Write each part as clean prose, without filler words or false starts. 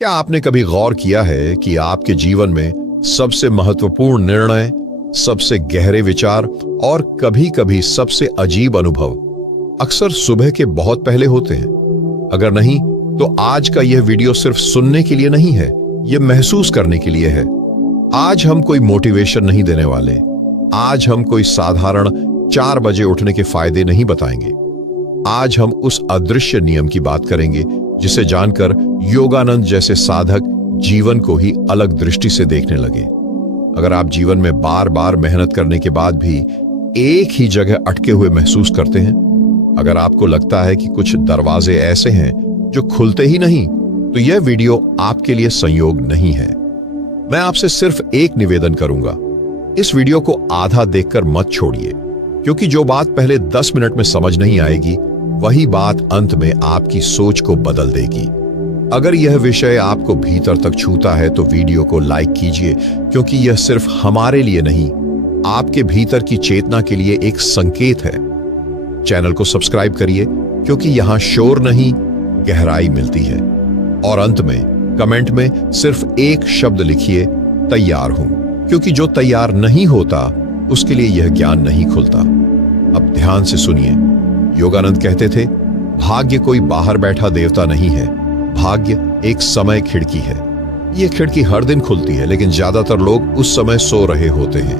क्या आपने कभी गौर किया है कि आपके जीवन में सबसे महत्वपूर्ण निर्णय, सबसे गहरे विचार और कभी-कभी सबसे अजीब अनुभव अक्सर सुबह के बहुत पहले होते हैं? अगर नहीं, तो आज का यह वीडियो सिर्फ सुनने के लिए नहीं है, यह महसूस करने के लिए है। आज हम कोई मोटिवेशन नहीं देने वाले। आज हम कोई साधारण 4 बजे उठने के फायदे नहीं बताएंगे। आज हम उस अदृश्य नियम की बात करेंगे जिसे जानकर योगानंद जैसे साधक जीवन को ही अलग दृष्टि से देखने लगे। अगर आप जीवन में बार बार मेहनत करने के बाद भी एक ही जगह अटके हुए महसूस करते हैं, अगर आपको लगता है कि कुछ दरवाजे ऐसे हैं जो खुलते ही नहीं, तो यह वीडियो आपके लिए संयोग नहीं है। मैं आपसे सिर्फ एक निवेदन करूंगा, इस वीडियो को आधा देखकर मत छोड़िए, क्योंकि जो बात पहले 10 मिनट में समझ नहीं आएगी, वही बात अंत में आपकी सोच को बदल देगी। अगर यह विषय आपको भीतर तक छूता है तो वीडियो को लाइक कीजिए, क्योंकि यह सिर्फ हमारे लिए नहीं, आपके भीतर की चेतना के लिए एक संकेत है। चैनल को सब्सक्राइब करिए, क्योंकि यहां शोर नहीं, गहराई मिलती है। और अंत में कमेंट में सिर्फ एक शब्द लिखिए, तैयार हूं, क्योंकि जो तैयार नहीं होता उसके लिए यह ज्ञान नहीं खुलता। अब ध्यान से सुनिए। योगानंद कहते थे, भाग्य कोई बाहर बैठा देवता नहीं है, भाग्य एक समय खिड़की है। यह खिड़की हर दिन खुलती है, लेकिन ज्यादातर लोग उस समय सो रहे होते हैं।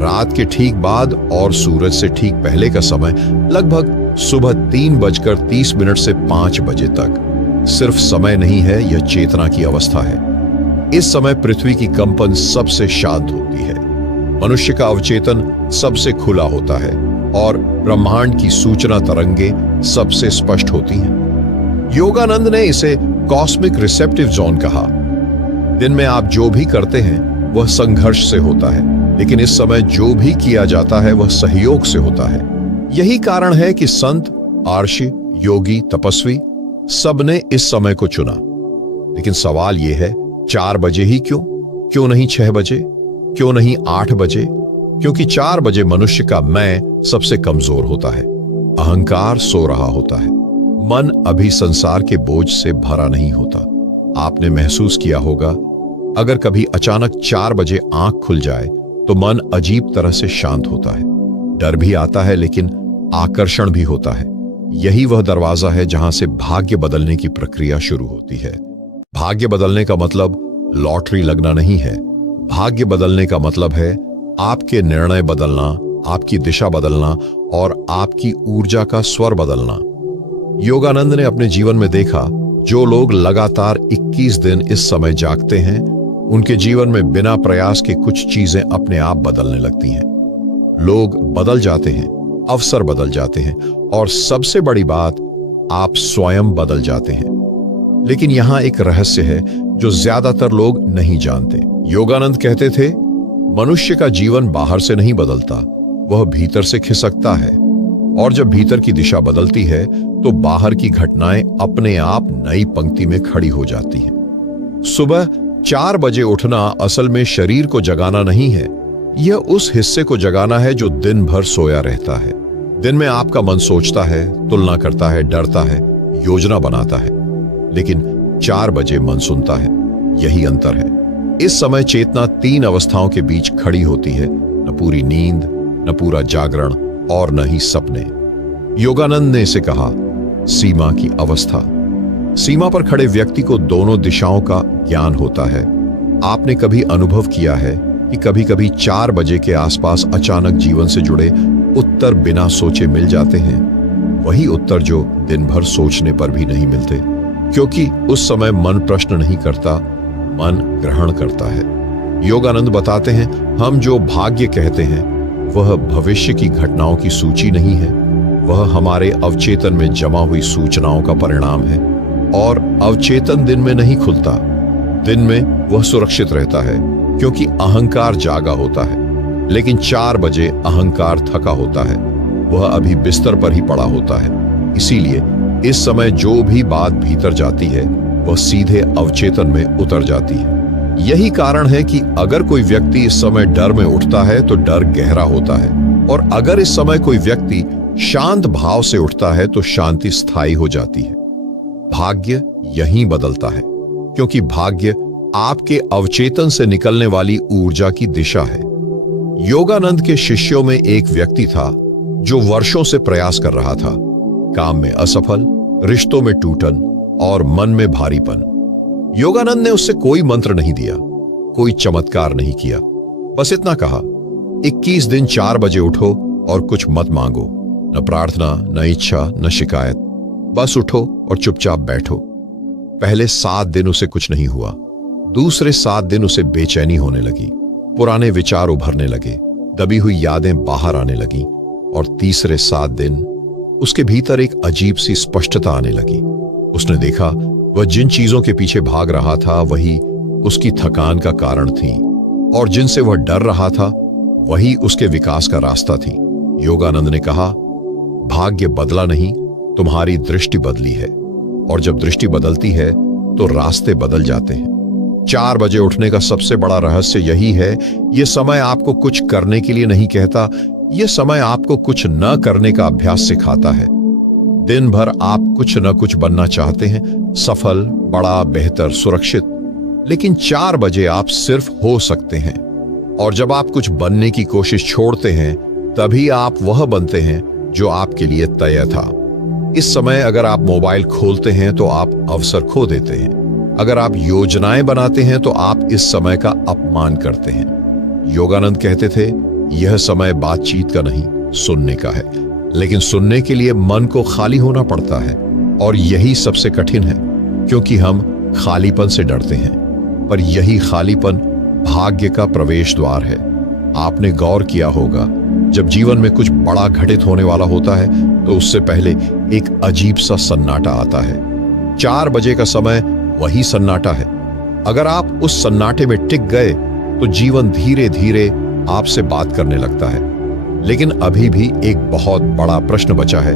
रात के ठीक बाद और सूरज से ठीक पहले का समय लगभग सुबह 3:30 से 5 बजे तक सिर्फ समय नहीं है, यह चेतना की अवस्था है। इस समय पृथ्वी की कंपन सबसे शांत होती है, मनुष्य का अवचेतन सबसे खुला होता है और ब्रह्मांड की सूचना तरंगे सबसे स्पष्ट होती हैं। योगानंद ने इसे कॉस्मिक रिसेप्टिव जोन कहा। दिन में आप जो भी करते हैं वह संघर्ष से होता है, लेकिन इस समय जो भी किया जाता है वह सहयोग से होता है। यही कारण है कि संत, आर्षि, योगी, तपस्वी सबने इस समय को चुना। लेकिन सवाल यह है, 4 बजे ही क्यों नहीं 6 बजे, क्यों नहीं 8 बजे? क्योंकि 4 बजे मनुष्य का मैं सबसे कमजोर होता है, अहंकार सो रहा होता है, मन अभी संसार के बोझ से भरा नहीं होता। आपने महसूस किया होगा, अगर कभी अचानक 4 बजे आंख खुल जाए तो मन अजीब तरह से शांत होता है। डर भी आता है, लेकिन आकर्षण भी होता है। यही वह दरवाजा है जहां से भाग्य बदलने की प्रक्रिया शुरू होती है। भाग्य बदलने का मतलब लॉटरी लगना नहीं है। भाग्य बदलने का मतलब है आपके निर्णय बदलना, आपकी दिशा बदलना और आपकी ऊर्जा का स्वर बदलना। योगानंद ने अपने जीवन में देखा, जो लोग लगातार 21 दिन इस समय जागते हैं, उनके जीवन में बिना प्रयास के कुछ चीजें अपने आप बदलने लगती हैं। लोग बदल जाते हैं, अवसर बदल जाते हैं और सबसे बड़ी बात, आप स्वयं बदल जाते हैं। लेकिन यहां एक रहस्य है जो ज्यादातर लोग नहीं जानते। योगानंद कहते थे, मनुष्य का जीवन बाहर से नहीं बदलता, वह भीतर से खिसकता है। और जब भीतर की दिशा बदलती है तो बाहर की घटनाएं अपने आप नई पंक्ति में खड़ी हो जाती हैं। सुबह 4 बजे उठना असल में शरीर को जगाना नहीं है, यह उस हिस्से को जगाना है जो दिन भर सोया रहता है। दिन में आपका मन सोचता है, तुलना करता है, डरता है, योजना बनाता है, लेकिन 4 बजे मन सुनता है। यही अंतर है। इस समय चेतना 3 अवस्थाओं के बीच खड़ी होती है, न पूरी नींद, न पूरा जागरण और न ही सपने। योगानंद ने इसे कहा, सीमा की अवस्था। सीमा पर खड़े व्यक्ति को दोनों दिशाओं का ज्ञान होता है। आपने कभी अनुभव किया है कि कभी-कभी 4 बजे के आसपास अचानक जीवन से जुड़े उत्तर बिना सोचे मिल जाते हैं? वही उत्तर जो दिन भर सोचने पर भी नहीं मिलते, क्योंकि उस समय मन प्रश्न नहीं करता, मन ग्रहण करता है। योगानंद बताते हैं, हम जो भाग्य कहते हैं वह भविष्य की घटनाओं की सूची नहीं है, वह हमारे अवचेतन में जमा हुई सूचनाओं का परिणाम है। और अवचेतन दिन में नहीं खुलता, दिन में वह सुरक्षित रहता है, क्योंकि अहंकार जागा होता है। लेकिन 4 बजे अहंकार थका होता है, वह अभी बिस्तर पर ही पड़ा होता है। इसीलिए इस समय जो भी बात भीतर जाती है वह सीधे अवचेतन में उतर जाती है। यही कारण है कि अगर कोई व्यक्ति इस समय डर में उठता है तो डर गहरा होता है, और अगर इस समय कोई व्यक्ति शांत भाव से उठता है तो शांति स्थायी हो जाती है। भाग्य यहीं बदलता है। क्योंकि भाग्य आपके अवचेतन से निकलने वाली ऊर्जा की दिशा है। योगानंद के शिष्यों में एक व्यक्ति था जो वर्षों से प्रयास कर रहा था, काम में असफल, रिश्तों में टूटन और मन में भारीपन। योगानंद ने उससे कोई मंत्र नहीं दिया, कोई चमत्कार नहीं किया, बस इतना कहा, 21 दिन 4 बजे उठो और कुछ मत मांगो, न प्रार्थना, न इच्छा, न शिकायत, बस उठो और चुपचाप बैठो। पहले 7 दिन उसे कुछ नहीं हुआ, दूसरे 7 दिन उसे बेचैनी होने लगी, पुराने विचार उभरने लगे, दबी हुई यादें बाहर आने लगी, और तीसरे 7 दिन उसके भीतर एक अजीब सी स्पष्टता आने लगी। उसने देखा वह जिन चीजों के पीछे भाग रहा था वही उसकी थकान का कारण थी, और जिनसे वह डर रहा था वही उसके विकास का रास्ता थी। योगानंद ने कहा, भाग्य बदला नहीं, तुम्हारी दृष्टि बदली है, और जब दृष्टि बदलती है तो रास्ते बदल जाते हैं। 4 बजे उठने का सबसे बड़ा रहस्य यही है, यह समय आपको कुछ करने के लिए नहीं कहता, यह समय आपको कुछ न करने का अभ्यास सिखाता है। दिन भर आप कुछ न कुछ बनना चाहते हैं, सफल, बड़ा, बेहतर, सुरक्षित, लेकिन 4 बजे आप सिर्फ हो सकते हैं। और जब आप कुछ बनने की कोशिश छोड़ते हैं, तभी आप वह बनते हैं जो आपके लिए तय था। इस समय अगर आप मोबाइल खोलते हैं तो आप अवसर खो देते हैं। अगर आप योजनाएं बनाते हैं तो आप इस समय का अपमान करते हैं। योगानंद कहते थे, यह समय बातचीत का नहीं, सुनने का है, लेकिन सुनने के लिए मन को खाली होना पड़ता है, और यही सबसे कठिन है, क्योंकि हम खालीपन से डरते हैं। पर यही खालीपन भाग्य का प्रवेश द्वार है। आपने गौर किया होगा, जब जीवन में कुछ बड़ा घटित होने वाला होता है तो उससे पहले एक अजीब सा सन्नाटा आता है। 4 बजे का समय वही सन्नाटा है। अगर आप उस सन्नाटे में टिक गए तो जीवन धीरे धीरे आपसे बात करने लगता है। लेकिन अभी भी एक बहुत बड़ा प्रश्न बचा है,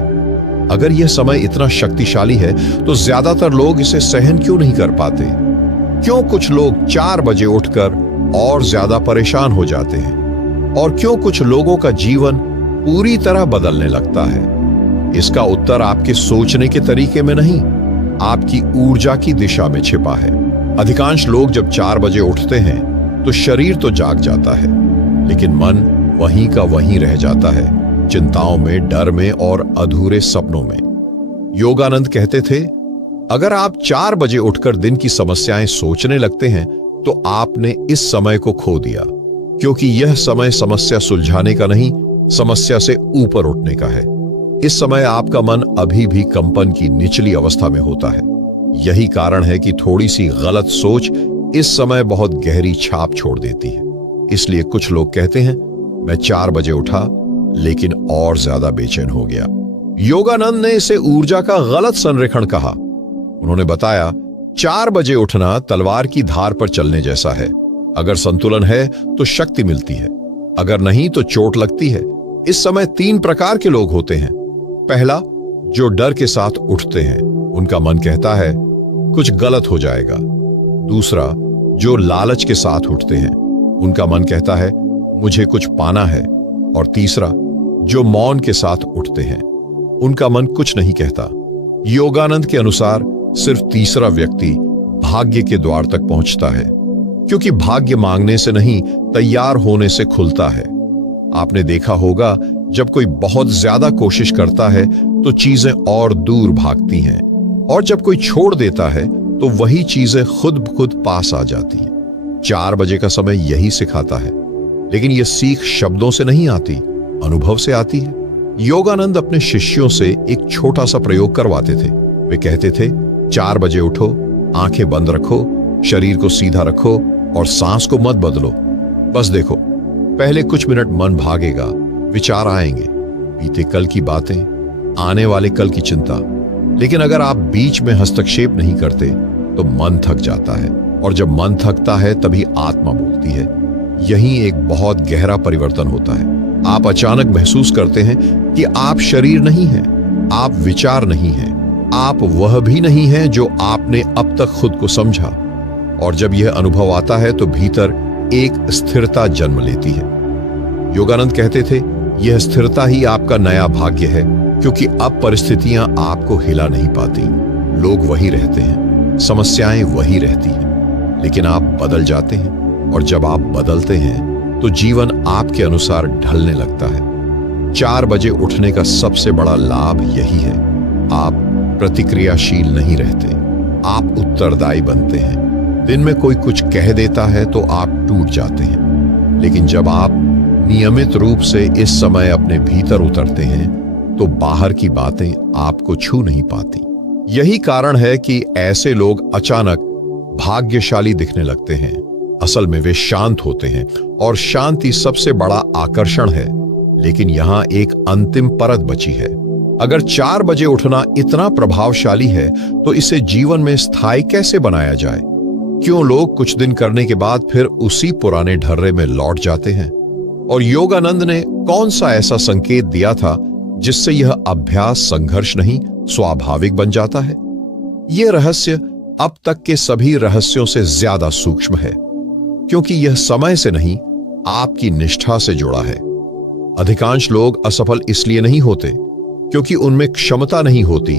अगर यह समय इतना शक्तिशाली है तो ज्यादातर लोग इसे सहन क्यों नहीं कर पाते? क्यों कुछ लोग 4 बजे उठकर और ज्यादा परेशान हो जाते हैं, और क्यों कुछ लोगों का जीवन पूरी तरह बदलने लगता है? इसका उत्तर आपके सोचने के तरीके में नहीं, आपकी ऊर्जा की दिशा में छिपा है। अधिकांश लोग जब 4 बजे उठते हैं तो शरीर तो जाग जाता है, लेकिन मन वहीं का वहीं रह जाता है, चिंताओं में, डर में और अधूरे सपनों में। योगानंद कहते थे, अगर आप 4 बजे उठकर दिन की समस्याएं सोचने लगते हैं तो आपने इस समय को खो दिया, क्योंकि यह समय समस्या सुलझाने का नहीं, समस्या से ऊपर उठने का है। इस समय आपका मन अभी भी कंपन की निचली अवस्था में होता है। यही कारण है कि थोड़ी सी गलत सोच इस समय बहुत गहरी छाप छोड़ देती है। इसलिए कुछ लोग कहते हैं, मैं 4 बजे उठा लेकिन और ज्यादा बेचैन हो गया। योगानंद ने इसे ऊर्जा का गलत संरेखण कहा। उन्होंने बताया, 4 बजे उठना तलवार की धार पर चलने जैसा है। अगर संतुलन है तो शक्ति मिलती है, अगर नहीं तो चोट लगती है। इस समय 3 प्रकार के लोग होते हैं। पहला, जो डर के साथ उठते हैं, उनका मन कहता है कुछ गलत हो जाएगा। दूसरा, जो लालच के साथ उठते हैं, उनका मन कहता है मुझे कुछ पाना है। और तीसरा, जो मौन के साथ उठते हैं, उनका मन कुछ नहीं कहता। योगानंद के अनुसार सिर्फ तीसरा व्यक्ति भाग्य के द्वार तक पहुंचता है, क्योंकि भाग्य मांगने से नहीं, तैयार होने से खुलता है। आपने देखा होगा, जब कोई बहुत ज्यादा कोशिश करता है तो चीजें और दूर भागती हैं, और जब कोई छोड़ देता है तो वही चीजें खुद ब खुद पास आ जाती हैं। 4 बजे का समय यही सिखाता है, लेकिन यह सीख शब्दों से नहीं आती, अनुभव से आती है। योगानंद अपने शिष्यों से एक छोटा सा प्रयोग करवाते थे। वे कहते थे, 4 बजे उठो, आंखें बंद रखो, शरीर को सीधा रखो और सांस को मत बदलो। बस देखो, पहले कुछ मिनट मन भागेगा, विचार आएंगे, बीते कल की बातें, आने वाले कल की चिंता। लेकिन अगर आप बीच में हस्तक्षेप नहीं करते तो मन थक जाता है, और जब मन थकता है तभी आत्मा बोलती है। यही एक बहुत गहरा परिवर्तन होता है। आप अचानक महसूस करते हैं कि आप शरीर नहीं हैं, आप विचार नहीं हैं, आप वह भी नहीं हैं जो आपने अब तक खुद को समझा। और जब यह अनुभव आता है तो भीतर एक स्थिरता जन्म लेती है। योगानंद कहते थे, यह स्थिरता ही आपका नया भाग्य है, क्योंकि अब परिस्थितियां आपको हिला नहीं पाती, लोग वही रहते हैं, समस्याएं वही रहती हैं, लेकिन आप बदल जाते हैं, और जब आप बदलते हैं तो जीवन आपके अनुसार ढलने लगता है। 4 बजे उठने का सबसे बड़ा लाभ यही है, आप प्रतिक्रियाशील नहीं रहते, आप उत्तरदायी बनते हैं। दिन में कोई कुछ कह देता है तो आप टूट जाते हैं, लेकिन जब आप नियमित रूप से इस समय अपने भीतर उतरते हैं तो बाहर की बातें आपको छू नहीं पाती। यही कारण है कि ऐसे लोग अचानक भाग्यशाली दिखने लगते हैं। असल में वे शांत होते हैं, और शांति सबसे बड़ा आकर्षण है। लेकिन यहां एक अंतिम परत बची है। अगर 4 बजे उठना इतना प्रभावशाली है तो इसे जीवन में स्थायी कैसे बनाया जाए? क्यों लोग कुछ दिन करने के बाद फिर उसी पुराने ढर्रे में लौट जाते हैं? और योगानंद ने कौन सा ऐसा संकेत दिया था जिससे यह अभ्यास संघर्ष नहीं, स्वाभाविक बन जाता है? यह रहस्य अब तक के सभी रहस्यों से ज्यादा सूक्ष्म है, क्योंकि यह समय से नहीं, आपकी निष्ठा से जुड़ा है। अधिकांश लोग असफल इसलिए नहीं होते क्योंकि उनमें क्षमता नहीं होती,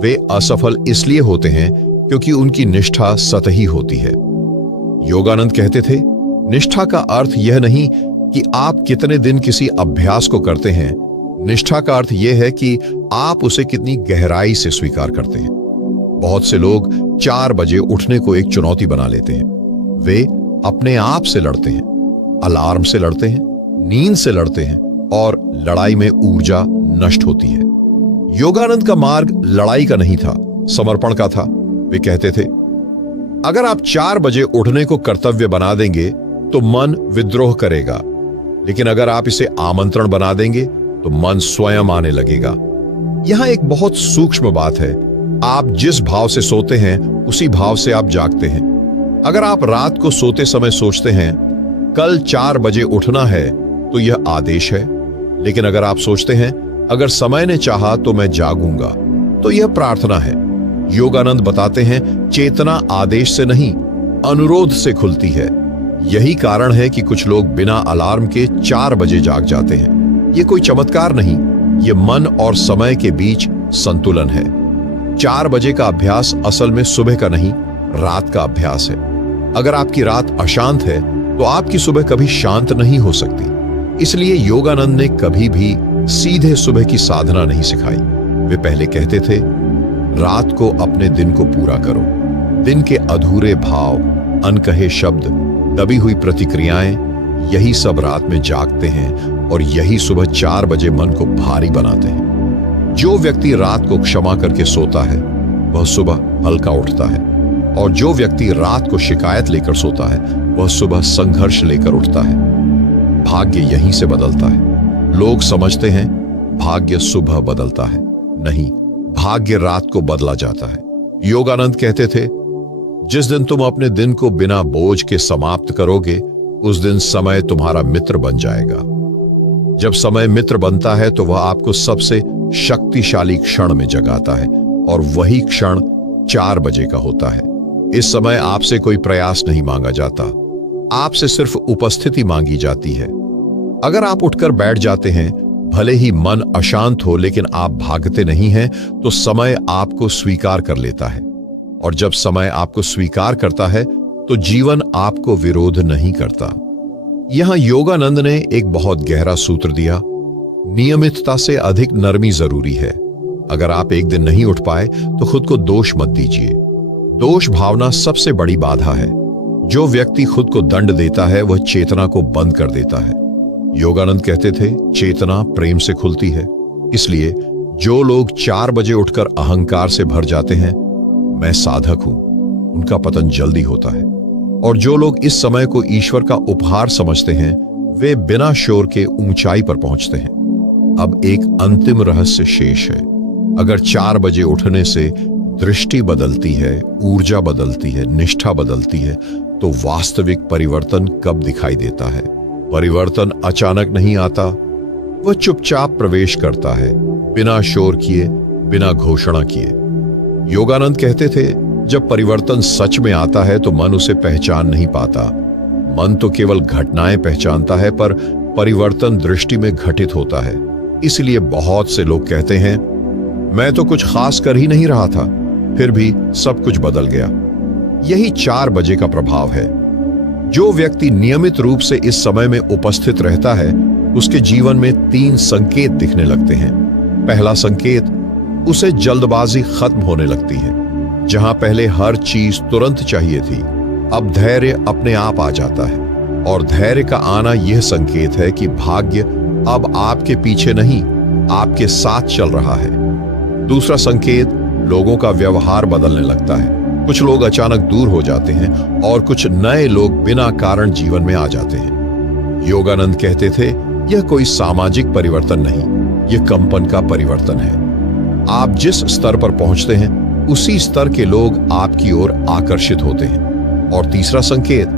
वे असफल इसलिए होते हैं क्योंकि उनकी निष्ठा सतही होती है। योगानंद कहते थे, निष्ठा का अर्थ यह नहीं कि आप कितने दिन किसी अभ्यास को करते हैं, निष्ठा का अर्थ यह है कि आप उसे कितनी गहराई से स्वीकार करते हैं। बहुत से लोग 4 बजे उठने को एक चुनौती बना लेते हैं। वे अपने आप से लड़ते हैं, अलार्म से लड़ते हैं, नींद से लड़ते हैं, और लड़ाई में ऊर्जा नष्ट होती है। योगानंद का मार्ग लड़ाई का नहीं था, समर्पण का था। वे कहते थे, अगर आप 4 बजे उठने को कर्तव्य बना देंगे तो मन विद्रोह करेगा, लेकिन अगर आप इसे आमंत्रण बना देंगे तो मन स्वयं आने लगेगा। यहां एक बहुत सूक्ष्म बात है, आप जिस भाव से सोते हैं उसी भाव से आप जागते हैं। अगर आप रात को सोते समय सोचते हैं कल 4 बजे उठना है तो यह आदेश है, लेकिन अगर आप सोचते हैं अगर समय ने चाहा तो मैं जागूंगा, तो यह प्रार्थना है। योगानंद बताते हैं, चेतना आदेश से नहीं, अनुरोध से खुलती है। यही कारण है कि कुछ लोग बिना अलार्म के 4 बजे जाग जाते हैं। यह कोई चमत्कार नहीं, यह मन और समय के बीच संतुलन है। 4 बजे का अभ्यास असल में सुबह का नहीं, रात का अभ्यास है। अगर आपकी रात अशांत है तो आपकी सुबह कभी शांत नहीं हो सकती। इसलिए योगानंद ने कभी भी सीधे सुबह की साधना नहीं सिखाई। वे पहले कहते थे, रात को अपने दिन को पूरा करो। दिन के अधूरे भाव, अनकहे शब्द, दबी हुई प्रतिक्रियाएं, यही सब रात में जागते हैं और यही सुबह 4 बजे मन को भारी बनाते हैं। जो व्यक्ति रात को क्षमा करके सोता है वह सुबह हल्का उठता है, और जो व्यक्ति रात को शिकायत लेकर सोता है वह सुबह संघर्ष लेकर उठता है। भाग्य यहीं से बदलता है। लोग समझते हैं भाग्य सुबह बदलता है, नहीं, भाग्य रात को बदला जाता है। योगानंद कहते थे, जिस दिन तुम अपने दिन को बिना बोझ के समाप्त करोगे उस दिन समय तुम्हारा मित्र बन जाएगा। जब समय मित्र बनता है तो वह आपको सबसे शक्तिशाली क्षण में जगाता है, और वही क्षण 4 बजे का होता है। इस समय आपसे कोई प्रयास नहीं मांगा जाता, आपसे सिर्फ उपस्थिति मांगी जाती है। अगर आप उठकर बैठ जाते हैं, भले ही मन अशांत हो, लेकिन आप भागते नहीं हैं, तो समय आपको स्वीकार कर लेता है। और जब समय आपको स्वीकार करता है तो जीवन आपको विरोध नहीं करता। यहां योगानंद ने एक बहुत गहरा सूत्र दिया, नियमितता से अधिक नरमी जरूरी है। अगर आप एक दिन नहीं उठ पाए तो खुद को दोष मत दीजिए। दोष भावना सबसे बड़ी बाधा है। जो व्यक्ति खुद को दंड देता है वह चेतना को बंद कर देता है। योगानंद कहते थे, चेतना प्रेम से खुलती है। इसलिए जो लोग 4 बजे उठकर अहंकार से भर जाते हैं, मैं साधक हूं, उनका पतन जल्दी होता है। और जो लोग इस समय को ईश्वर का उपहार समझते हैं, वे बिना शोर के ऊंचाई पर पहुंचते हैं। अब एक अंतिम रहस्य शेष है। अगर 4 बजे उठने से दृष्टि बदलती है, ऊर्जा बदलती है, निष्ठा बदलती है, तो वास्तविक परिवर्तन कब दिखाई देता है? परिवर्तन अचानक नहीं आता, वह चुपचाप प्रवेश करता है, बिना शोर किए, बिना घोषणा किए। योगानंद कहते थे, जब परिवर्तन सच में आता है तो मन उसे पहचान नहीं पाता। मन तो केवल घटनाएं पहचानता है, पर परिवर्तन दृष्टि में घटित होता है। इसलिए बहुत से लोग कहते हैं, मैं तो कुछ खास कर ही नहीं रहा था, फिर भी सब कुछ बदल गया। यही 4 बजे का प्रभाव है। जो व्यक्ति नियमित रूप से इस समय में उपस्थित रहता है, उसके जीवन में 3 संकेत दिखने लगते हैं। पहला संकेत, उसे जल्दबाजी खत्म होने लगती है। जहां पहले हर चीज तुरंत चाहिए थी, अब धैर्य अपने आप आ जाता है। और धैर्य का आना यह संकेत है कि भाग्य अब आपके पीछे नहीं, आपके साथ चल रहा है। दूसरा संकेत, लोगों का व्यवहार बदलने लगता है। कुछ लोग अचानक दूर हो जाते हैं और कुछ नए लोग बिना कारण जीवन में आ जाते हैं। योगानंद कहते थे, यह कोई सामाजिक परिवर्तन नहीं, यह कंपन का परिवर्तन है। आप जिस स्तर पर पहुंचते हैं, उसी स्तर के लोग आपकी ओर आकर्षित होते हैं। और तीसरा संकेत,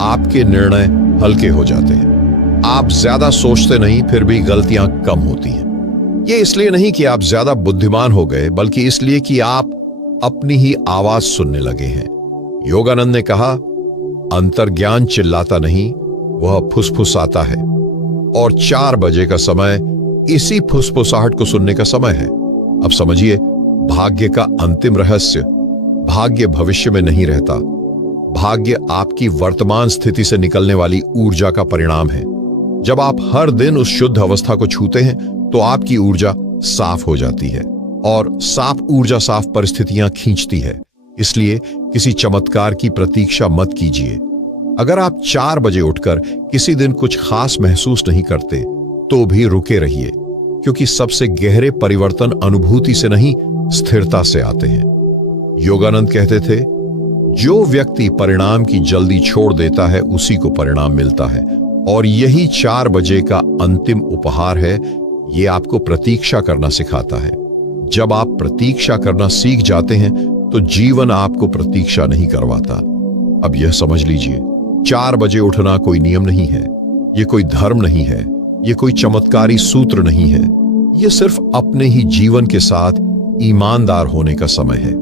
आपके निर्णय हल्के हो जाते हैं। आप ज्यादा सोचते नहीं, फिर भी गलतियां कम होती हैं। यह इसलिए नहीं कि आप ज्यादा बुद्धिमान हो गए, बल्कि इसलिए कि आप अपनी ही आवाज सुनने लगे हैं। योगानंद ने कहा, अंतर्ज्ञान चिल्लाता नहीं, वह फुसफुसाता है। और 4 बजे का समय इसी फुसफुसाहट को सुनने का समय है। अब समझिए, भाग्य का अंतिम रहस्य, भाग्य भविष्य में नहीं रहता। भाग्य आपकी वर्तमान स्थिति से निकलने वाली ऊर्जा का परिणाम है। जब आप हर दिन उस शुद्ध अवस्था को छूते हैं, तो आपकी ऊर्जा साफ हो जाती है। और साफ ऊर्जा साफ परिस्थितियां खींचती है। इसलिए किसी चमत्कार की प्रतीक्षा मत कीजिए। अगर आप 4 बजे उठकर किसी दिन कुछ खास महसूस नहीं करते, तो भी रुके रहिए, क्योंकि सबसे गहरे परिवर्तन अनुभूति से नहीं, स्थिरता से आते हैं। योगानंद कहते थे, जो व्यक्ति परिणाम की जल्दी छोड़ देता है, उसी को परिणाम मिलता है। और यही 4 बजे का अंतिम उपहार है। ये आपको प्रतीक्षा करना सिखाता है। जब आप प्रतीक्षा करना सीख जाते हैं, तो जीवन आपको प्रतीक्षा नहीं करवाता। अब यह समझ लीजिए, 4 बजे उठना कोई नियम नहीं है, यह कोई धर्म नहीं है, यह कोई चमत्कारी सूत्र नहीं है। यह सिर्फ अपने ही जीवन के साथ ईमानदार होने का समय है।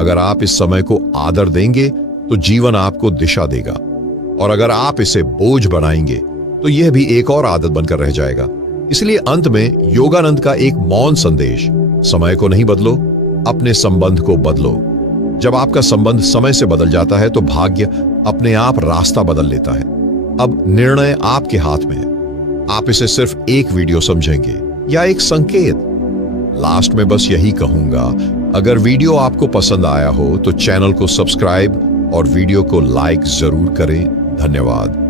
अगर आप इस समय को आदर देंगे, तो जीवन आपको दिशा देगा। और अगर आप इसे बोझ बनाएंगे, तो यह भी एक और आदत बनकर रह जाएगा। इसलिए अंत में योगानंद का एक मौन संदेश, समय को नहीं बदलो, अपने संबंध को बदलो। जब आपका संबंध समय से बदल जाता है, तो भाग्य अपने आप रास्ता बदल लेता है। अब निर्णय आपके हाथ में है। आप इसे सिर्फ एक वीडियो समझेंगे या एक संकेत। लास्ट में बस यही कहूंगा, अगर वीडियो आपको पसंद आया हो, तो चैनल को सब्सक्राइब और वीडियो को लाइक जरूर करें। धन्यवाद।